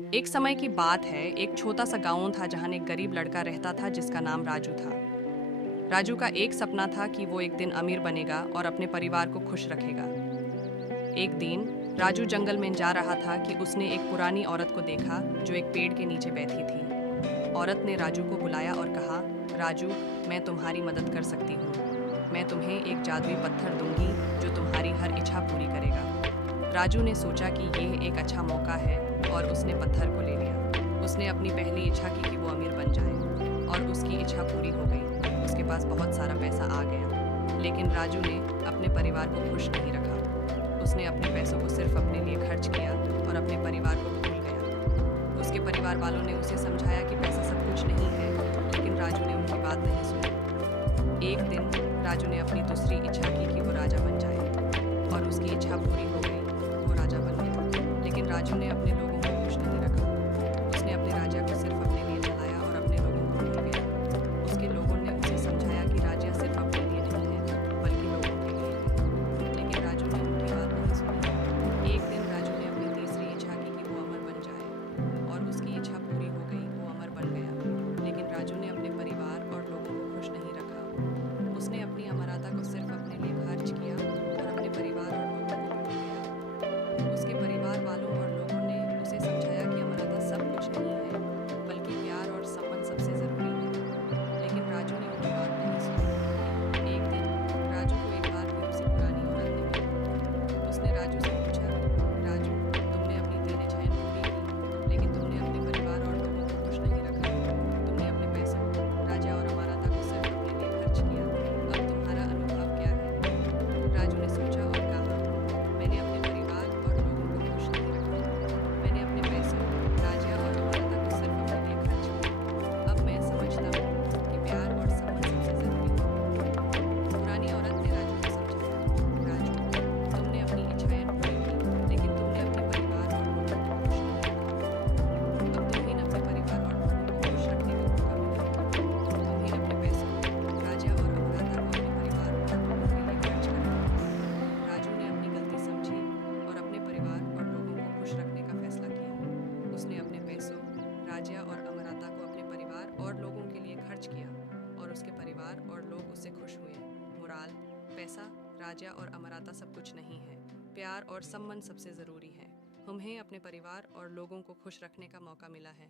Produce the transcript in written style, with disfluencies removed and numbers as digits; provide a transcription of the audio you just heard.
एक समय की बात है, एक छोटा सा गांव था जहां एक गरीब लड़का रहता था जिसका नाम राजू था। राजू का एक सपना था कि वो एक दिन अमीर बनेगा और अपने परिवार को खुश रखेगा। एक दिन राजू जंगल में जा रहा था कि उसने एक पुरानी औरत को देखा जो एक पेड़ के नीचे बैठी थी। औरत ने राजू को बुलाया और कहा, राजू, मैं तुम्हारी मदद कर सकती हूँ। मैं तुम्हें एक जादुई पत्थर दूंगी जो तुम्हारी हर इच्छा पूरी करेगा। राजू ने सोचा कि यह एक अच्छा मौका है और उसने पत्थर को ले लिया। उसने अपनी पहली इच्छा की कि वो अमीर बन जाए और उसकी इच्छा पूरी हो गई। उसके पास बहुत सारा पैसा आ गया, लेकिन राजू ने अपने परिवार को खुश नहीं रखा। उसने अपने पैसों को सिर्फ अपने लिए खर्च किया और अपने परिवार को भूल गया। उसके परिवार वालों ने उसे समझाया कि पैसा सब कुछ नहीं है, लेकिन राजू ने उनकी बात नहीं सुनी। एक दिन राजू ने अपनी दूसरी इच्छा की कि वो राजा बन जाए और उसकी इच्छा पूरी हो गई। वो राजा बन गया, लेकिन राजू ने अपने लोगों को खुश नहीं रखा। उसने अपने राज्य को सिर्फ अपने लिए चलाया और अपने लोगों को भूल गया। उसके लोगों ने उसे समझाया कि राज्य सिर्फ अपने लिए नहीं है, बल्कि लोगों के लिए है, लेकिन राजू ने उनकी बात नहीं सुनी। एक दिन राजू ने अपनी तीसरी इच्छा की कि वो अमर बन जाए और उसकी इच्छा पूरी हो गई। वो अमर बन गया, लेकिन राजू ने अपने परिवार और लोगों को खुश नहीं रखा। उसने अपनी अमरता को सिर्फ अपने लिए खर्च किया और अपने परिवार और लोगों को भूल गया। उसके परिवार वालों और लोगों ने उसे समझाया कि अमरता सब कुछ नहीं है, बल्कि प्यार और सम्मान सबसे जरूरी है, लेकिन राजू ने उनकी बात नहीं सुनी। एक दिन राजू को एक बार फिर उसी पुरानी औरत ने मिली। उसने राजू से पूछा, राजू, तुमने अपनी तीन इच्छाएं पूरी की, लेकिन तुमने अपने परिवार और लोगों को खुश नहीं रखा। तुमने अपने पैसों, राज्य और अमरता को सिर्फ अपने लिए खर्च किया। अब तुम्हारा अनुभव क्या है? राजू ने सोचा और कहा, मैंने अपने परिवार और लोगों को खुश नहीं रखा। मैंने अपने पैसों, राज्य और अमरता को सिर्फ अपने लिए खर्च किया। अब मैं समझता हूँ कि प्यार और सम्मान सबसे जरूरी है। पुरानी औरत ने राजू को समझाया, राजू, तुमने अपनी इच्छाएं पूरी की, लेकिन तुमने अपने परिवार और लोगों को खुश नहीं रखा। अब तुम्हें अपने परिवार और लोगों को खुश रखने का मौका मिलेगा। तुम्हें अपने पैसों, राज्य और अमरता को अपने परिवार और लोगों के लिए खर्च करना होगा। राजू ने अपनी गलती समझी और अपने परिवार और लोगों को खुश रखने का फैसला किया। उसने अपने पैसों, राज्य और अमरता को अपने परिवार और लोगों के लिए खर्च किया और उसके परिवार और लोग उससे खुश हुए। मोराल: पैसा, राज्य और अमरता सब कुछ नहीं है, प्यार और सम्मान सबसे ज़रूरी है। तुम्हें अपने परिवार और लोगों को खुश रखने का मौका मिला है।